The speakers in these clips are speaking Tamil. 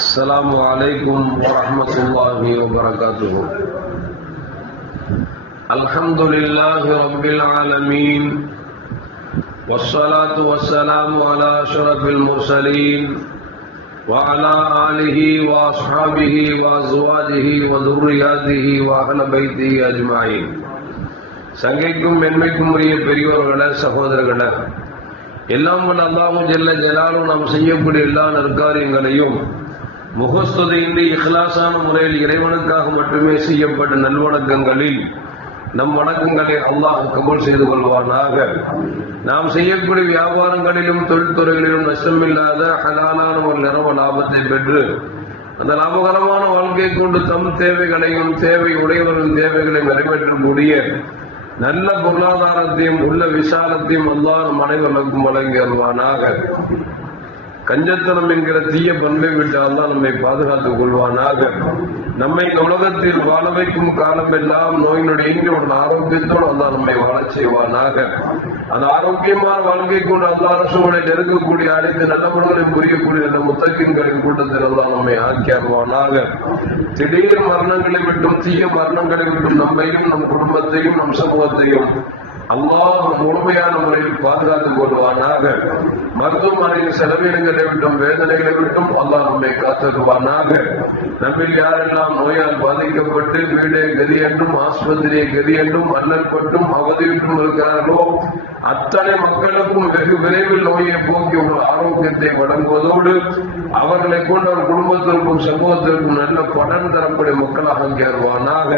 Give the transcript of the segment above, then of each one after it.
السلام عليكم ورحمة الله وبركاته. الحمد لله رب العالمين والصلاة والسلام على أشرف المرسلين وعلى آله وأصحابه وأزواجه وذرياته وأهل بيته أجمعين. சங்கைக்கும் மென்மைக்கும் உரிய பெரியோர்களே, சகோதரர்களே, எல்லாம் வல்ல அல்லாஹ் ஜல்ல ஜலாலுஹு நாம் செய்யக்கூடிய எல்லா நற்காரியங்களையும் முகஸ்துதியின்றி இஹ்லாஸான முறையில் இறைவனுக்காக மட்டுமே செய்யப்பட்ட நல்வணக்கங்களில் நம் வணக்கங்களை அல்லாஹ் கபூல் செய்து கொள்வானாக. நாம் செய்யக்கூடிய வியாபாரங்களிலும் தொழில்துறைகளிலும் நஷ்டமில்லாத ஹலாலான ஒரு நிரவ லாபத்தை பெற்று அந்த லாபகரமான வாழ்க்கை கொண்டு தம் தேவைகளையும் தேவை உடையவர்களின் தேவைகளையும் நிறைவேற்றக்கூடிய நல்ல பொருளாதாரத்தையும் உள்ள விசாலத்தையும் அல்லாஹ் நம் அனைவருக்கும் வழங்கி அருள்வானாக. கஞ்சத்தனம் என்கிற தீய பண்பை விட்டு அல்லாஹ் நம்மை பாதுகாத்துக் கொள்வானாக. நம்மை உலகத்தில் வாழ வைக்கும் காலம் எல்லாம் நோய் நொடியின்றி ஒரு ஆரோக்கியத்தோடு அல்லாஹ் நம்மை வாழச் செய்வானாக. அந்த ஆரோக்கியமான வாழ்க்கை கொண்டு அல்லாஹ் ரசூலை நெருங்கக்கூடிய அனைத்து நல்ல முறைகளை புரியக்கூடிய அந்த முத்தக்கின்களின் கூட்டத்தில் அல்லாஹ் நம்மை ஆக்கி அருள்வானாக. திடீர் மரணங்களை விட்டும் தீய மரணங்களை விட்டும் நம்மையும் நம் குடும்பத்தையும் நம் சமூகத்தையும் அல்லாஹ் முழுமையான முறையில் பாதுகாத்துக் கொள்வானாக. மருத்துவமனையின் செலவினங்களை விட்டும் வேதனைகளை விட்டும் அல்லாஹ் நம்மை காத்துக்குவானாக. நம்மில் யாரெல்லாம் நோயால் பாதிக்கப்பட்டு வீடே கதி என்றும் ஆஸ்பத்திரியை கதி என்றும் அல்லற்பட்டும் அவதியுற்றும் இருக்கிறார்களோ அத்தனை மக்களுக்கும் வெகு விரைவில் நோயை போக்கி உங்கள் ஆரோக்கியத்தை வழங்குவதோடு அவர்களை கொண்டு அவர் குடும்பத்திற்கும் சமூகத்திற்கும் நல்ல பலன் தரக்கூடிய மக்களாக அங்கேறுவானாக.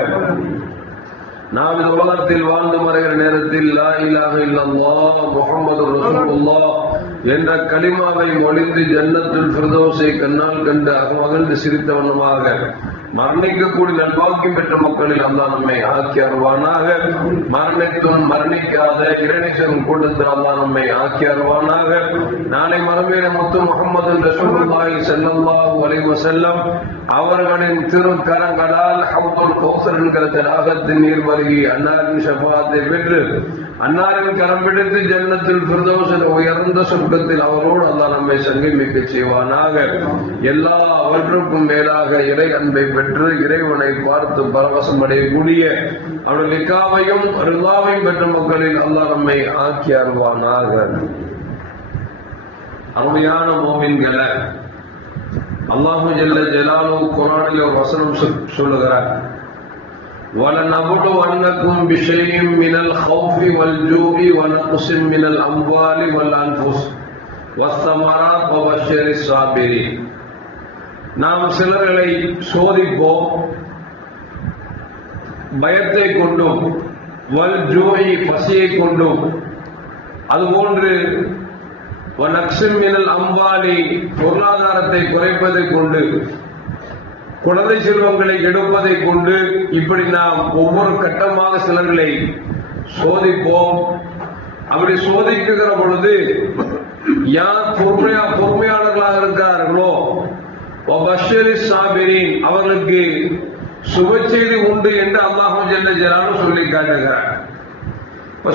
நாம் இந்த உலகத்தில் வாழ்ந்து மறைகிற நேரத்தில் லா இலாஹ இல்லல்லாஹ் முஹம்மது ரசூலுல்லாஹ் என்ற கலிமாவை மொழிந்து ஜன்னத்துல் ஃபிர்தௌஸை கண்ணால் கண்டு மகிழ்ந்து சிரித்த வண்ணமாக மரணிக்கக்கூடிய நல்வாக்கியம் பெற்ற மக்களில் அல்லாஹ் நம்மை ஆக்கி அருள்வானாக. மரணித்தும் மரணிக்காத இறைநேசன் கூட்டத்தில் அல்லாஹ் நம்மை ஆக்கி அருள்வானாக. நாளை மறுமையில முத்து முஹம்மது ரசூலுல்லாஹி ஸல்லல்லாஹு அலைஹி வஸல்லம் அவர்களின் திருக்கரங்களால் ஹவ்துல் கௌசர் என்கிற தடாகத்தின் நீர் வருகி அன்னாரின் ஷஃபாஅத்தை பெற்று அன்னாரின் கரம் பிடித்து ஜன்னத்தில் ஃபிர்தௌஸில் உயர்ந்த சொர்க்கத்தில் அவரோடு அல்லாஹ் நம்மை சங்கமிக்க செய்வானாக. எல்லாவற்றுக்கும் மேலாக இறை அன்பை பெற்று இறைவனை பார்த்து பரவசம் அடையக்கூடிய அவருடைய லிகாவையும் ரிலாவையும் பெற்ற மக்களில் அல்லாஹ் நம்மை ஆக்கி அருள்வானாக. அருமையான மோமின்களை, அல்லாஹு ஜல்ல ஜலாலுஹு குர்ஆனில் ஒரு வசனம் சொல்லுகிறார், وَلَنَبْلُوَنَّكُمْ بِشَيْءٍ مِنَ الْخَوْفِ وَالْجُوعِ وَنَقْصٍ مِنَ الْأَمْوَالِ وَالْأَنْفُسِ وَالثَّمَرَاتِ وَبَشِّرِ الصَّابِرِينَ. நாம் சிலர்களை சோதிப்போம் பயத்தை கொண்டும், வல் ஜூஇ பசியை கொண்டும், அதுபோன்று வனக்ஸின் மினல் அம்வாலி பொருளாதாரத்தை குறைப்பதை கொண்டு, குழந்தை செல்வங்களை எடுப்பதை கொண்டு, இப்படி நாம் ஒவ்வொரு கட்டமாக சிலர்களை சோதிப்போம். அப்படி சோதிக்குகிற பொழுது யார் பொறுமையாளர்களாக இருக்கிறார்களோ அவர்களுக்கு சுப செய்தி உண்டு என்று அல்லாஹ் ஜல்ல ஜலாலுஹு சொல்லி காட்டுகிறார்.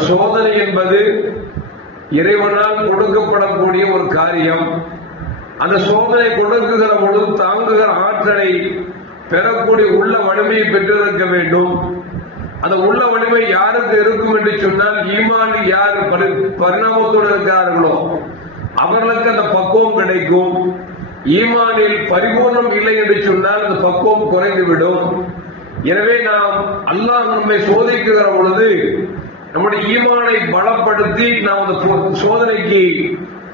சோதனை என்பது இறைவனால் கொடுக்கப்படக்கூடிய ஒரு காரியம். அந்த சோதனை கொடுக்குகிற பொழுது தாங்குகிற ஆற்றலை பெறக்கூடிய உள்ள வலிமையை பெற்றிருக்க வேண்டும். அந்த உள்ள வலிமை யாருக்கு இருக்கும் என்று சொன்னால் ஈமானில் யார் பரிணாமத்தோடு இருக்கிறார்களோ அவர்களுக்கு அந்த பக்குவம் கிடைக்கும். ஈமானில் பரிபூர்ணம் இல்லை என்று சொன்னால் அந்த பக்குவம் குறைந்துவிடும். எனவே நாம் அல்லாஹ் நம்மை சோதிக்குகிற பொழுது நம்முடைய ஈமானை பலப்படுத்தி நாம் அந்த சோதனைக்கு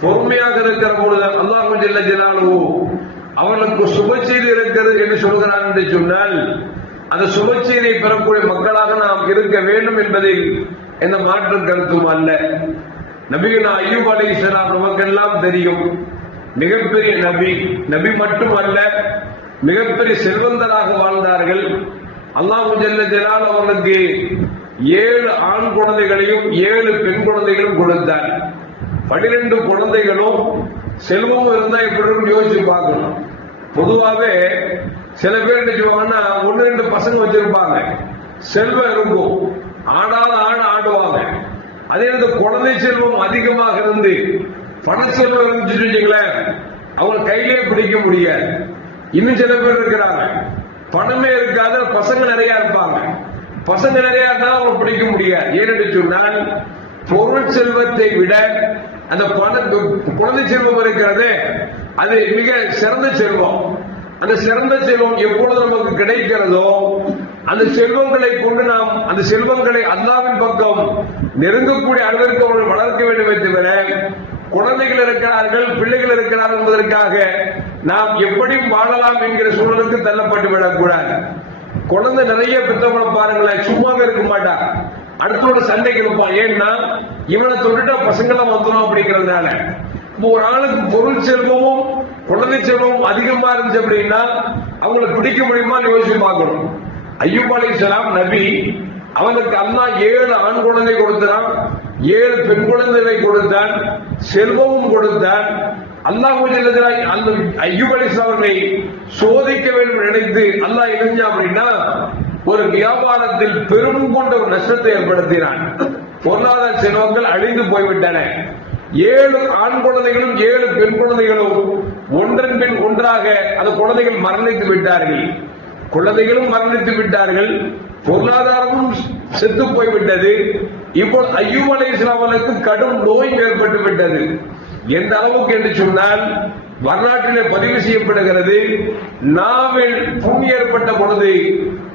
பொறுமையாக இருக்கிற பொழுது அல்லாஹ் ஜல்ல ஜலாலுஹு அவர்களுக்கு சுப செய்தி இருக்கிறது என்று சொல்கிறார் என்று சொன்னால் அந்த சுப செய்தியை பெறக்கூடிய மக்களாக நாம் இருக்க வேண்டும் என்பதில் எந்த மாற்று கருத்தும் அல்ல. நபிகள் அய்யூப் அலைஹிஸ்ஸலாம் நமக்கெல்லாம் தெரியும், மிகப்பெரிய நபி மட்டுமல்ல, மிகப்பெரிய செல்வந்தராக வாழ்ந்தார்கள். அல்லாஹ் ஜல்ல ஜலாலுஹு அவர்களுக்கு 7 ஆண் குழந்தைகளையும் 7 பெண் குழந்தைகளும் கொடுத்தார். 12 குழந்தைகளும் செல்வமும் இருந்தா எப்படி யோசிச்சு பார்க்கணும். பொதுவாகவே சில பேர் என்ன சொல்லுவாங்கன்னா 1-2 பசங்க வச்சிருப்பாங்க, செல்வம் இருக்கும், ஆடாத ஆடுவாங்க. அதே குழந்தை செல்வம் அதிகமாக இருந்து பண செல்வம் இருந்துச்சுங்களேன் அவங்க கையிலே பிடிக்க முடியாது. இன்னும் சில பேர் இருக்கிறாங்க, பணமே இருக்காத பசங்க நிறைய இருப்பாங்க. பசங்க நிறைய இருந்தாலும் அவங்க பிடிக்க முடியாது. ஏன்னு சொன்னால் பொருள் செல்வத்தை விட அந்த குழந்தை செல்வம் இருக்கிறது அது மிக சிறந்த செல்வம். அந்த சிறந்த செல்வம் எப்பொழுது நமக்கு கிடைக்கிறதோ அந்த செல்வங்களை கொண்டு நாம் அந்த செல்வங்களை அல்லாஹ்வின் பக்கம் நெருங்கக்கூடிய அளவிற்கு அவர்கள் வளர்க்க வேண்டுமே தவிர குழந்தைகள் இருக்கிறார்கள், பிள்ளைகள் இருக்கிறார்கள் என்பதற்காக நாம் எப்படியும் வாழலாம் என்கிற சூழலுக்கு தள்ளப்பட்டு விடக்கூடாது. குழந்தை நிறைய பெற்றவங்களை பாருங்களேன், சும்மாவே இருக்க மாட்டாங்க, அடுத்தோட சண்டைக்கு இருப்பான். ஏன்னா இவனை தொட்டுட்டா பசங்களாம் வந்துடும் அப்படிங்கிறதுனால. ஒரு ஆளுக்கு பொருள் செல்வமும் குழந்தை செல்வமும் அதிகமா இருந்துச்சு அப்படின்னா அவங்களை பிடிக்க முடியுமா யோசிச்சு பார்க்கணும். அய்யூப் அலைஹிஸ்ஸலாம் நபி, அவனுக்கு அல்லாஹ் 7 ஆண் குழந்தை கொடுத்தான், 7 பெண் குழந்தைகளை கொடுத்தான், செல்வமும் கொடுத்தான். அல்லாஹ் அந்த அய்யூப் அலைஹிஸ்ஸலாம் அவர்களை சோதிக்க வேண்டும் நினைத்து அல்லாஹ் இணைஞ்சா அப்படின்னா ஒரு வியாபாரத்தில் பெரும் கொண்ட ஒரு நஷ்டத்தை ஏற்படுத்தினான். பொருளாதார செல்வங்கள் அழிந்து போய்விட்டன. 7 ஆண் குழந்தைகளும் 7 பெண் குழந்தைகளும் ஒன்றன் பின் ஒன்றாக அந்த குழந்தைகள் மரணித்து விட்டார்கள். குழந்தைகளும் மரணித்து விட்டார்கள், பொருளாதாரமும் செத்து போய்விட்டது. இப்போது அய்யூப் அலைஹிஸ்ஸலாம் அவர்களுக்கு கடும் நோய் ஏற்பட்டு விட்டது. எந்த அளவுக்கு என்று சொன்னால் வரலாற்றிலே பதிவு செய்யப்படுகிறது, நாவில் புண் ஏற்பட்ட பொழுது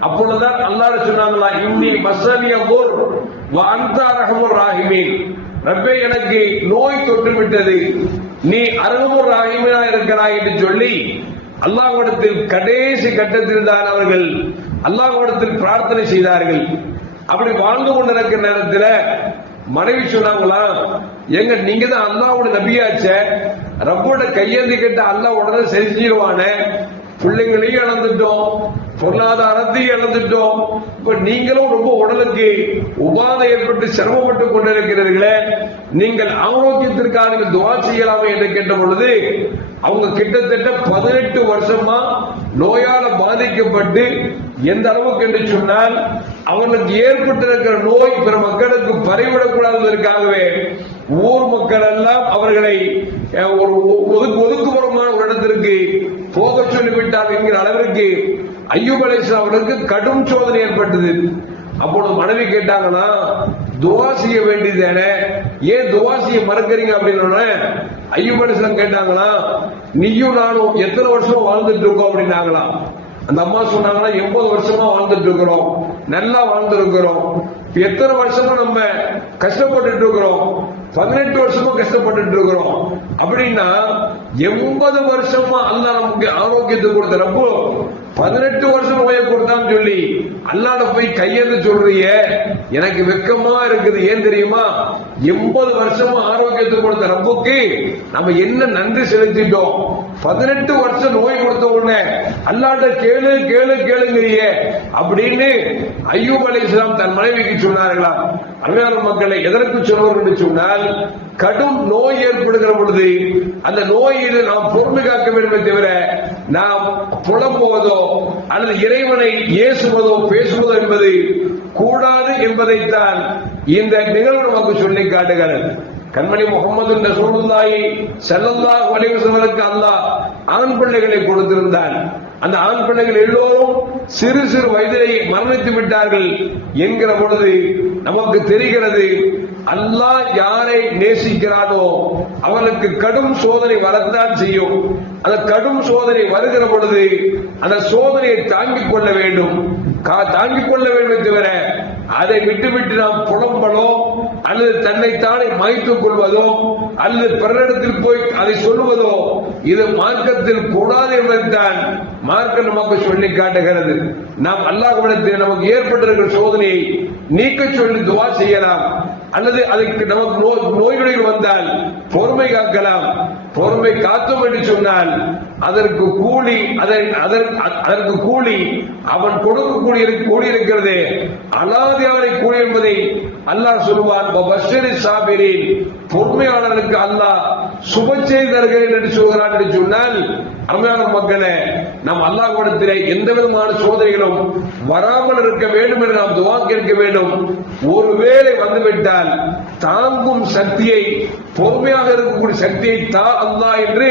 அப்பொழுதுதான் அல்லாஹ் சொன்னாங்களா, இன்னி மஸ்ஸனிய துர் வ அன்த அர்ஹமுர் ராஹிமீன், ரப்பே எனக்கு நோய் தொட்டு விட்டது, நீ அர்ஹமுர் ராஹிமீனா இருக்கிறாய் என்று சொல்லி அல்லாஹ்விடத்தில் கடைசி கட்டத்தில் தான் அவர்கள் அல்லாஹ்விடத்தில் பிரார்த்தனை செய்தார்கள். அப்படி வாழ்ந்து கொண்டிருக்கிற நேரத்தில் மனைவி சொன்னாங்களா, எங்க நீங்க தான் அல்லாஹ்வோட நபியாச்ச, ரப்போட கையேந்தி கேட்ட அல்லாஹ் உடனே செஞ்சிருவான, பிள்ளைங்களையும் இழந்துட்டோம், பொருளாதாரத்தையும் இழந்துட்டோம், இப்ப நீங்களும் ரொம்ப உடலுக்கு உபாதை ஏற்பட்டு சிரமப்பட்டு கொண்டிருக்கிறீர்களே, நீங்கள் ஆரோக்கியத்திற்காக துவா செய்யலாமே என்று கேட்ட பொழுது அவங்க கிட்டத்தட்ட 18 வருஷமா நோயால பாதிக்கப்பட்டு எந்த அளவுக்கு என்று சொன்னால் அவங்களுக்கு ஏற்பட்டிருக்கிற நோய் பிற மக்களுக்கு பரவிவிடக்கூடாததற்காகவே ஊர் மக்கள் எல்லாம் அவர்களை ஒரு ஒதுக்குப்புறமான ஒரு இடத்திற்கு போக சொல்லிவிட்டார் என்கிற அளவிற்கு அய்யூப் அலைஹிஸ்ஸலாம் அவர்களுக்கு கடும் சோதனை ஏற்பட்டது. அப்பொழுது மனைவி கேட்டாங்கன்னா, துவா செய்ய வேண்டியதானே, ஏன் துவா செய்ய மறக்கிறீங்க அப்படின்னு அய்யூப் அலைஹிஸ்ஸலாம் கேட்டாங்களா, நீயும் நானும் எத்தனை வருஷம் வாழ்ந்துட்டு இருக்கோம் அப்படின்னாங்களா. அந்த அம்மா சொன்னாங்கன்னா, 80 வருஷமா வாழ்ந்துட்டு இருக்கிறோம், நல்லா வாழ்ந்துருக்கிறோம். எத்தனை வருஷமா நம்ம கஷ்டப்பட்டு இருக்கிறோம், 18 வருஷமா கஷ்டப்பட்டு இருக்கிறோம். அப்படின்னா 80 வருஷமா அல்லாஹ் நமக்கு ஆரோக்கியத்தை கொடுத்த ரப்பு 18 வருஷம் நோயை கொடுத்தான்னு சொல்லி அல்லாஹ்ட போய் கையெழுத்து சொல்றிய, எனக்கு வெக்கமா இருக்குது. ஏன் தெரியுமா, 80 வருஷமா ஆரோக்கியத்தை கொடுத்த ரப்புக்கு நம்ம என்ன நன்றி செலுத்திட்டோம். 18 வருஷம் நோய் கொடுத்த உடனே அல்லாஹ்ட கேளு கேளு கேளுங்கிறிய அப்படின்னு அய்யூப் அலைஹிஸ்ஸலாம் தன் மனைவிக்கு சொன்னார்களா. அருமையான மக்களை, எதற்கு சொல்வார்கள் என்று சொன்னால், கடும் நோய் ஏற்படுகிற பொழுது அந்த நோயில் நாம் பொறுமை காக்க வேண்டுமே தவிர நாம் புலம்புவதோ அல்லது இறைவனை ஏசுவதோ பேசுவதோ என்பது கூடாது என்பதைத்தான் இந்த நிகழ்வு நமக்கு சொல்லி காட்டுகிறது. கண்மணி முகமது ரசூலுல்லாஹி ஸல்லல்லாஹு அலைஹி வஸல்லம் அல்லாஹ் ஆண் பிள்ளைகளை கொடுத்திருந்தான். அந்த ஆண் பிள்ளைகள் எல்லோரும் சிறு சிறு வயதிலே மரணித்து விட்டார்கள் என்கிற பொழுது நமக்கு தெரிகிறது, அல்லாஹ் யாரை நேசிக்கிறானோ அவனுக்கு கடும் சோதனை வரத்தான் செய்யும். அந்த கடும் சோதனை வருகிற பொழுது அந்த சோதனையை தாங்கிக் கொள்ள வேண்டும், தாங்கிக் கொள்ள வேண்டும் தவிர அதை விட்டுவிட்டு நாம் புலம்பலோ அல்லது தன்னைத்தானே மாய்த்துக் கொள்வதோ அல்லது பிறரிடத்தில் போய் அதை சொல்லுவதோ இது மார்க்கத்தில் கூடாது என்பதைத்தான் மார்க்கம் நமக்கு சொல்லி காட்டுகிறது. நாம் அல்லாஹ்விடத்தில் நமக்கு ஏற்பட்டிருக்கிற சோதனையை நீக்க சொல்லி துவா செய்யலாம், அல்லது அதுக்கு நமக்கு நோய்கள் வந்தால் பொறுமை காக்கலாம். பொறுமை காத்தோம் என்று சொன்னால் அதற்கு கூலி அதற்கு கூலி அவன் கொடுக்கக்கூடிய கூலி இருக்கிறது, அலாதியான கூலி என்பதை அல்லாஹ் சொல்லுவான். பொறுமையாளர்களுக்கு அல்லாஹ் சுப செய்தி தருகிறேன் என்று சொல்கிறான் என்று சொன்னால், அருமையான மக்களே, நாம் அல்லாஹ்விடத்திலே எந்த விதமான சோதனைகளும் வராமல் இருக்க வேண்டும் என்று நாம் துவா கேட்க வேண்டும். ஒருவேளை வந்துவிட்டால் தாங்கும் சக்தியை பொறுமையாக இருக்கக்கூடிய சக்தியை தா அல்லாஹ் என்று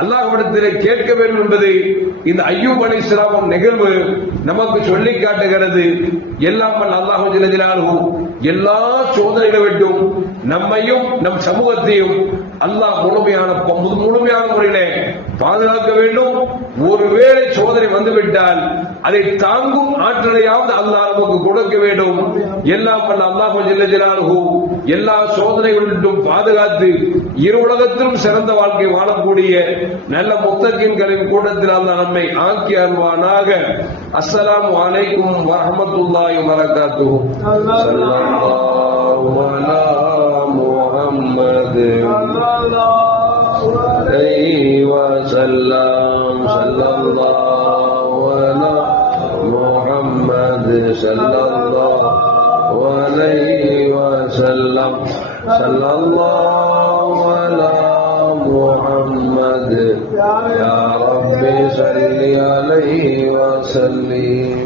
அல்லாஹ்விடத்திலே கேட்க வேண்டும் என்பது இந்த அய்யூப் அலைஹிஸ்ஸலாம் நிகழ்வு நமக்கு சொல்லி காட்டுகிறது. எல்லாம் அல்லாஹ் ஜல்ல ஜலாலுஹு எல்லா சோதனைகளை விட்டும் நம்மையும் நம் சமூகத்தையும் அல்லாஹ் முழுமையான முறையிலே பாதுகாக்க வேண்டும். ஒருவேளை சோதனை வந்துவிட்டால் அதை தாங்கும் ஆற்றலையாவது அல்லாஹ் நமக்கு கொடுக்க வேண்டும். எல்லாம் அல்லாஹ் ஜல்ல ஜலாலுஹு எல்லா சோதனைகளிலும் பாதுகாத்து இரு உலகத்திலும் சிறந்த வாழ்க்கை வாழக்கூடிய நல்ல முத்தகீன்களின் கூட்டத்தில் அல்லாஹ் நம்மை ஆக்கி அருள்வானாக. அஸ்ஸலாமு அலைக்கும் வரஹ்மத்துல்லாஹி வபரகாத்துஹு. ஸல்லல்லாஹு அலா முஹம்மது அலைஹி வஸல்லம். ஸல்லல்லாஹு அலா முஹம்மது ஸல்லல்லாஹு அலைஹி வஸல்லம். ஸல்லல்லாஹு அலா முஹம்மது யா ரப்பி ஸல்லி அலைஹி வஸல்லிம்.